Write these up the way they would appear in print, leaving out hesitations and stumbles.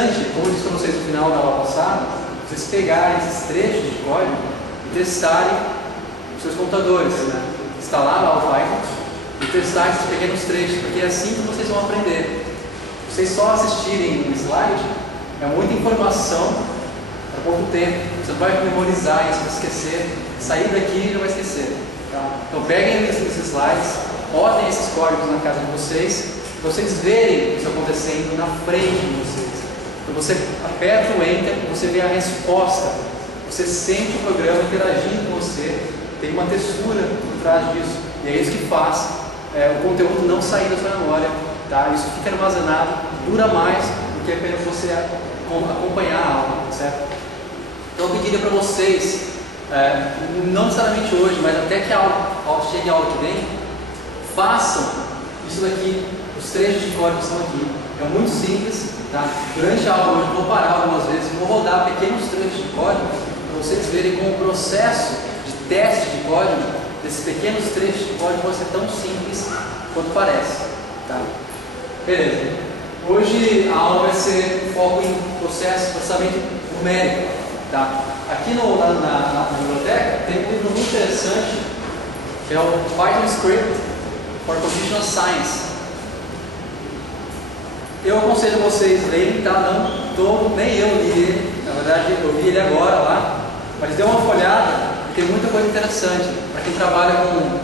interessante, como eu disse para vocês no final da aula passada, vocês pegarem esses trechos de código e testarem os seus computadores, né? Instalar lá o Python e testar esses pequenos trechos, porque é assim que vocês vão aprender. Vocês só assistirem um slide é muita informação para pouco tempo. Você não vai memorizar isso, vai esquecer. Sair daqui e já vai esquecer. Tá? Então peguem esses slides, botem esses códigos na casa de vocês, para vocês verem isso acontecendo na frente de vocês. Então você aperta o Enter, você vê a resposta, você sente o programa interagindo com você, tem uma textura por trás disso. E é isso que faz o conteúdo não sair da sua memória. Tá? Isso fica armazenado, dura mais do que apenas você acompanhar a aula, certo? Então eu pediria para vocês, não necessariamente hoje, mas até que a aula chegue a aula que vem, façam isso daqui, os trechos de código estão aqui. É muito simples, tá? Durante a aula hoje eu vou parar algumas vezes, vou rodar pequenos trechos de código para vocês verem como o processo de teste de código, desses pequenos trechos de código, pode ser tão simples quanto parece, tá? Beleza. Hoje a aula vai ser um foco em processamento numérico, tá? Aqui na biblioteca tem um livro muito interessante, que é o Python Script for Computational Science. Eu aconselho vocês lerem, tá? Não todo, nem eu li ele, na verdade eu vi ele agora lá, mas dê uma folhada, tem muita coisa interessante para quem trabalha com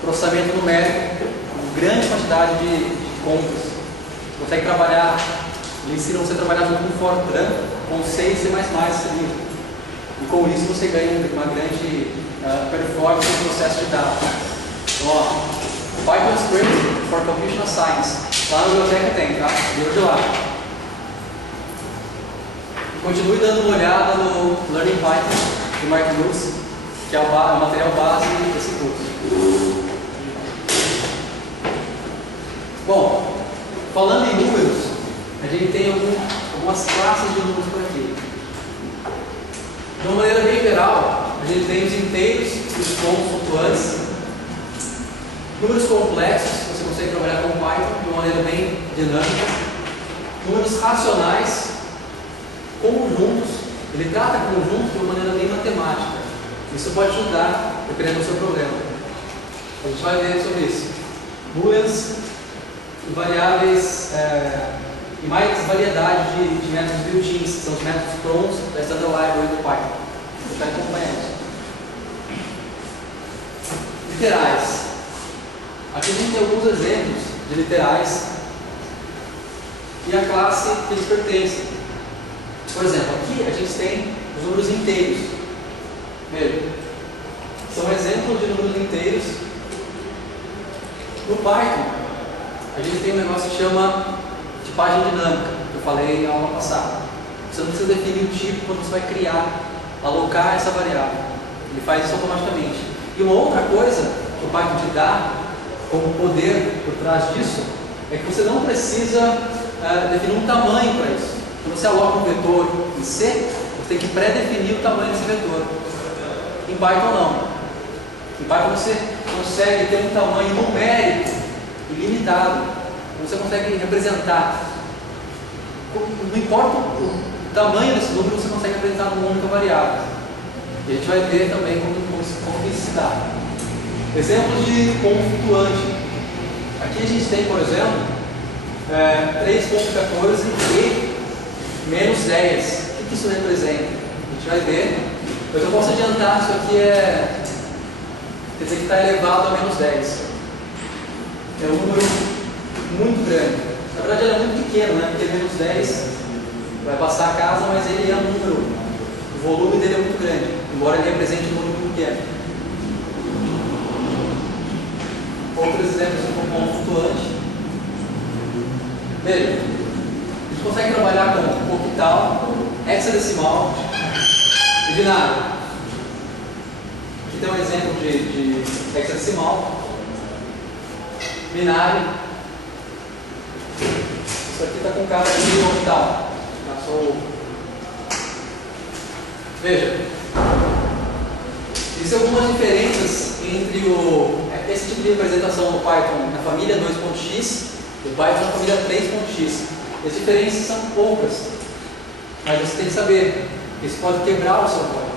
processamento numérico, com grande quantidade de contas. Consegue trabalhar, eles ensinam você a trabalhar junto com Fortran, com C e C++, e com isso você ganha uma grande performance no processo de dados. Então, ó, Python Script for Computational Science, lá na biblioteca tem, tá? Livro de lá. Continue dando uma olhada no Learning Python de Mark Lewis, que é o material base desse curso. Bom, falando em números, a gente tem algumas classes de números por aqui. De uma maneira bem geral, a gente tem os inteiros e os pontos flutuantes. Números complexos, você consegue trabalhar com Python de uma maneira bem dinâmica. Números racionais, conjuntos, ele trata conjuntos de uma maneira bem matemática. Isso pode ajudar, dependendo do seu problema. A gente vai ver sobre isso. Booleans, variáveis e mais variedade de métodos built-ins, que são os métodos prontos da Standard Library do Python. A gente vai acompanhar isso. Literais. Aqui a gente tem alguns exemplos de literais e a classe que eles pertencem. Por exemplo, aqui a gente tem os números inteiros. Veja, são exemplos de números inteiros. No Python, a gente tem um negócio que chama tipagem dinâmica, que eu falei na aula passada. Você não precisa definir o tipo quando você vai criar, alocar essa variável. Ele faz isso automaticamente. E uma outra coisa que o Python te dá como poder por trás disso é que você não precisa definir um tamanho para isso. Quando você aloca um vetor em C, você tem que pré-definir o tamanho desse vetor. Em Python não. Em Python você consegue ter um tamanho numérico ilimitado. Você consegue representar. Não importa o tamanho desse número, você consegue representar numa única variável. E a gente vai ver também como isso se dá. Exemplos de ponto flutuante. Aqui a gente tem, por exemplo, 3.14 e menos 10. O que isso representa? A gente vai ver. Mas eu posso adiantar, isso aqui quer dizer que está elevado a menos 10. É um número muito grande. Na verdade ele é muito pequeno, né? Porque menos 10 vai passar a casa, mas ele é um número. O volume dele é muito grande, embora ele represente um número muito pequeno. Outros exemplos de ponto flutuante. Veja, a gente consegue trabalhar com octal, hexadecimal e binário. Aqui tem um exemplo de hexadecimal, binário. Isso aqui está com cara de octal. Veja, existem algumas diferenças entre esse tipo de representação no Python na família 2.x e o Python na família 3.x. As diferenças são poucas. mas você tem que saber que isso pode quebrar o seu código.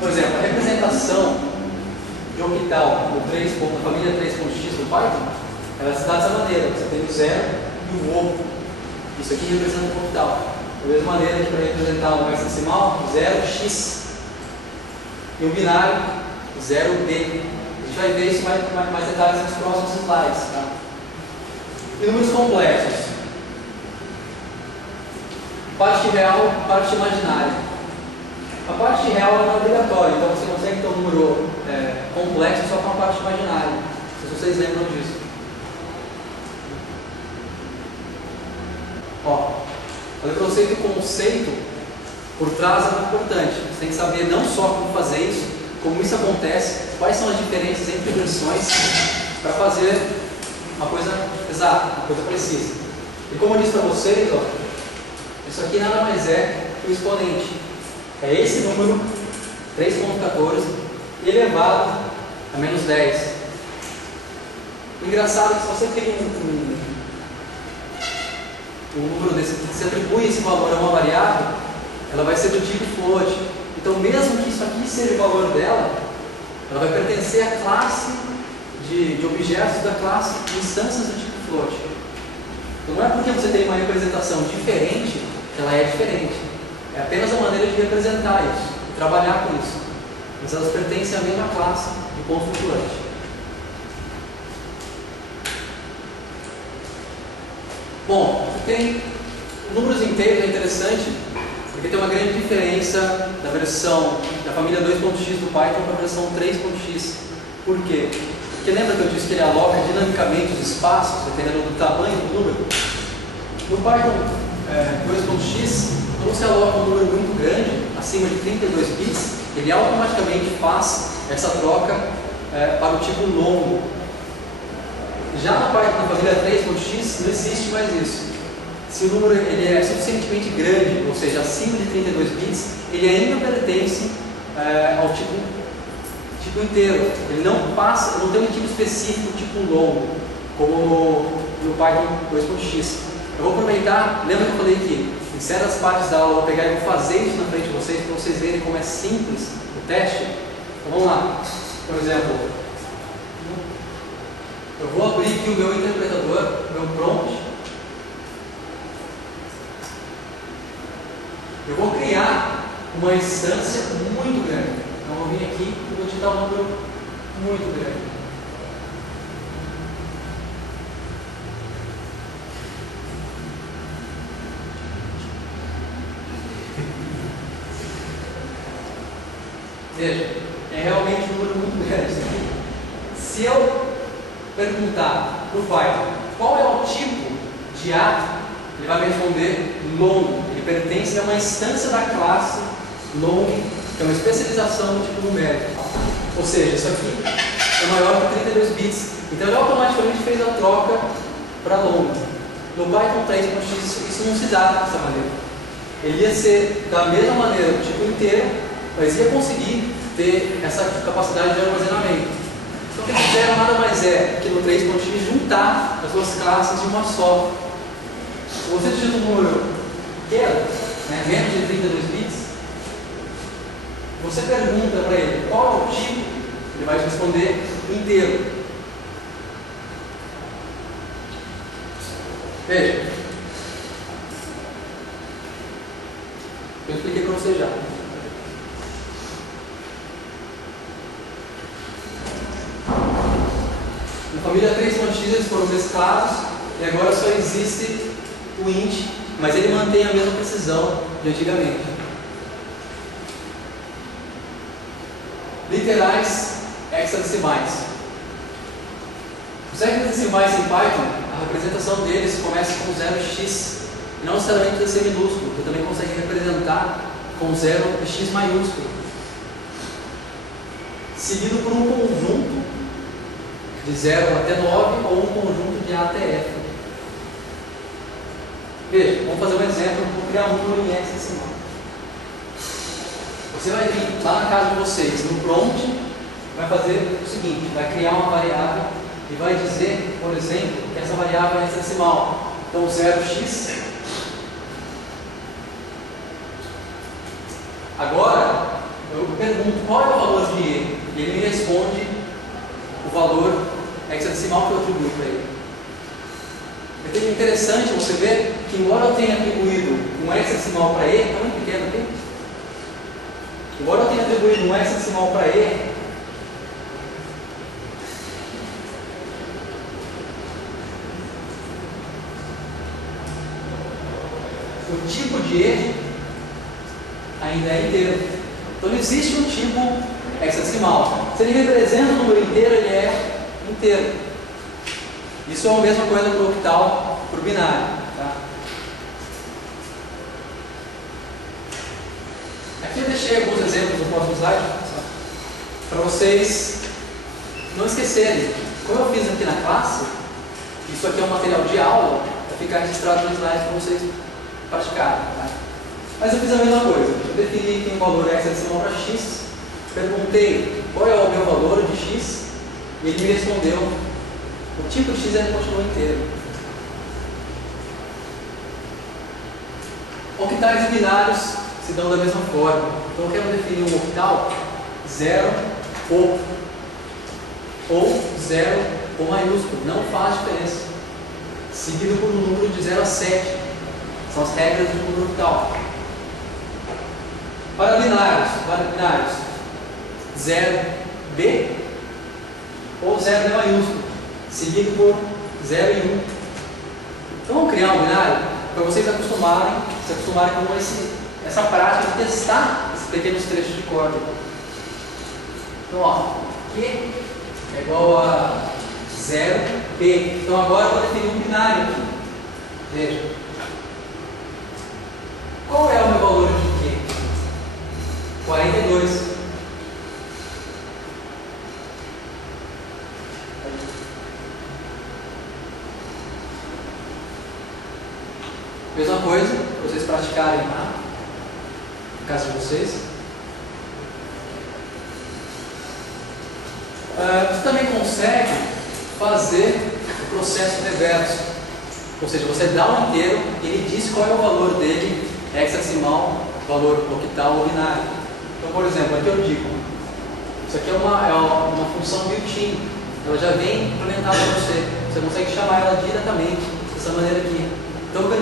Por exemplo, a representação de octal da família 3.x do Python, ela se dá dessa maneira. Você tem o 0 e o ovo. Isso aqui representa o octal. Da mesma maneira que para representar um hexadecimal, 0x. E um binário, 0b. A gente vai ver isso mais detalhes nos próximos slides. Tá? E números complexos. Parte real, parte imaginária. A parte real não é obrigatória, então você consegue ter um número complexo só com a parte imaginária. Não sei se vocês lembram disso. Ó, olha para você que o conceito por trás é muito importante. Você tem que saber não só como fazer isso, como isso acontece, quais são as diferenças entre versões para fazer uma coisa exata, uma coisa precisa. E como eu disse para vocês, ó, isso aqui nada mais é que o exponente. É esse número, 3.14, elevado a menos 10. O engraçado é que se você tem um número desse, que se atribui esse valor a uma variável, ela vai ser do tipo float. Então, mesmo que isso aqui seja o valor dela, ela vai pertencer à classe de objetos da classe de instâncias do tipo float. Então, não é porque você tem uma representação diferente que ela é diferente. É apenas a maneira de representar isso, de trabalhar com isso. Mas elas pertencem à mesma classe de constituinte. Bom, tem números inteiros, é interessante, porque tem uma grande diferença da versão da família 2.x do Python para a versão 3.x. Por quê? Porque lembra que eu disse que ele aloca dinamicamente os espaços, dependendo do tamanho do número? No Python 2.x, quando você aloca um número muito grande, acima de 32 bits, ele automaticamente faz essa troca para o tipo longo. Já na família 3.x não existe mais isso. Se o número ele é suficientemente grande, ou seja, acima de 32 bits, ele ainda pertence ao tipo inteiro. Ele não tem um tipo específico, tipo longo, como no Python 2.x. Eu vou aproveitar, lembra que eu falei que em certas partes da aula eu vou pegar e vou fazer isso na frente de vocês, para vocês verem como é simples o teste? Então vamos lá. Por exemplo, eu vou abrir aqui o meu interpretador, o meu prompt. Eu vou criar uma instância muito grande. Então eu vou vir aqui e vou digitar um número muito grande. Veja, é realmente um número muito grande. Se eu perguntar para o Python qual é o tipo de ato, ele vai me responder long. Ele pertence a uma instância da classe long, que é uma especialização do tipo numérico. Ou seja, isso aqui é maior que 32 bits. Então ele automaticamente fez a troca para long. No Python 3.x isso não se dá dessa maneira. Ele ia ser da mesma maneira do tipo inteiro, mas ia conseguir ter essa capacidade de armazenamento. Então o que eles fizeram nada mais é que no 3.x juntar as duas classes de uma só. Se você digita um número pequeno, menos de 32 bits, você pergunta para ele qual é o tipo, ele vai te responder inteiro. Veja, eu expliquei para você já. Na família 3.x eles foram mesclados e agora só existe o int, mas ele mantém a mesma precisão de antigamente. Literais hexadecimais. Os hexadecimais em Python, a representação deles começa com 0x, e não necessariamente precisa ser minúsculo, você também consegue representar com 0x maiúsculo, seguido por um conjunto de 0 até 9 ou um conjunto de A até F. Veja, vamos fazer um exemplo, vou criar um número em hexadecimal. Você vai vir lá na casa de vocês, no prompt, vai fazer o seguinte, vai criar uma variável e vai dizer, por exemplo, que essa variável é hexadecimal. Então 0x Agora, eu pergunto qual é o valor de E, e ele me responde o valor hexadecimal que eu atribuí para ele. É interessante você ver que, embora eu tenha atribuído um hexadecimal para E, está muito pequeno aqui. Embora eu tenha atribuído um hexadecimal para E, o tipo de E ainda é inteiro. Então não existe um tipo hexadecimal. Se ele representa o número inteiro, ele é inteiro. Isso é a mesma coisa para o octal, para o binário. Tá? Aqui eu deixei alguns exemplos no próximo slide, para vocês não esquecerem. Como eu fiz aqui na classe, isso aqui é um material de aula, para ficar registrado no slide para vocês praticarem. Tá? Mas eu fiz a mesma coisa. Eu defini aqui um valor hexadecimal para x, perguntei qual é o meu valor de x, e ele me respondeu. O tipo de x ainda continua inteiro. Octais e binários se dão da mesma forma. Então eu quero definir um octal 0 ou 0 ou maiúsculo, não faz diferença. Seguido por um número de 0 a 7. São as regras do número octal. Para binários 0B ou 0B maiúsculo, seguido por 0 e 1. Então vamos criar um binário para vocês se acostumarem com essa prática de testar esses pequenos trechos de código. Então, ó, Q é igual a 0B. Então agora eu vou definir um binário aqui. Veja. Qual é o meu valor de Q? 42. Mesma coisa, vocês praticarem lá, na casa de vocês. Você também consegue fazer o processo reverso. Ou seja, você dá um inteiro e ele diz qual é o valor dele, hexadecimal, valor octal ou binário. Então, por exemplo, aqui eu digo, isso aqui é uma função built-in, ela já vem implementada para você. Você consegue chamar ela diretamente, dessa maneira aqui. Então,